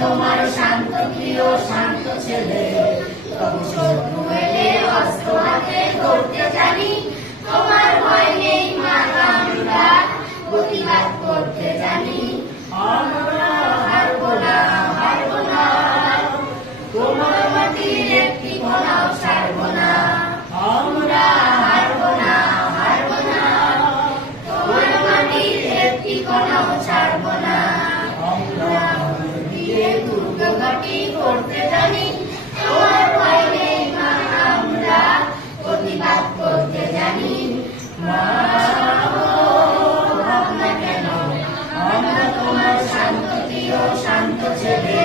তোমার শান্ত প্রিয় শান্ত ছেলে, তবু শত্রু এলে অস্ত্র হাতে ধরতে জানি। তোমার ভয় নেই মা, আমরা প্রতিবাদ করতে জানি। আমরা হারবো না, হারবো না, তোমার মাটির একটি কণাও ছাড়বো না। আমরা হারবো না, হারবো না, তোমার মাটির একটি কণাও ছাড়বো না। আমরা দিয়ে দুর্গঘাটি করতে জানি। তোমার ভয় নেই মা, আমরা প্রতিবাদ করতে জানি। মা ভাবনা কেন, আমরা তোমার শান্ত প্রিয় শান্ত ছেলে,